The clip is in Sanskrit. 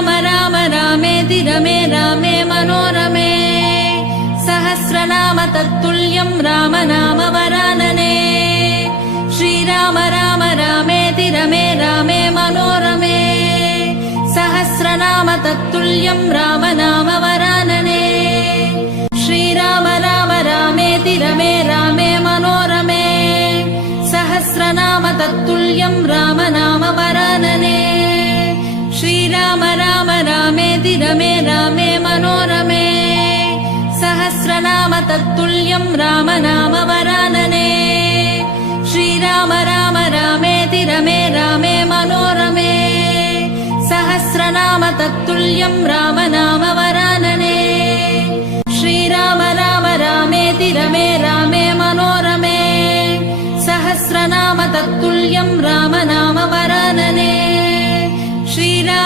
श्रीराम राम रामेति रमे रामे मनोरमे सहस्रनाम तत्तुल्यं राम नाम वरानने श्रीराम राम रामेति रमे रामे मनोरमे सहस्रनाम तत्तुल्यं राम नाम वरानने श्रीराम राम रामेति रमे रामे मनोरमे सहस्रनाम तत्तुल्यं राम नाम वरानने श्रीराम राम रामेति रमे रामे मनोरमे सहस्रनाम तत्तुल्यं राम नाम वरानने श्रीराम राम रामेति रमे रामे मनोरमे सहस्रनाम तत्तुल्यं राम नाम वरानने श्रीराम राम रामेति रमे रामे मनोरमे सहस्रनाम तत्तुल्यं राम नाम वरानने श्रीराम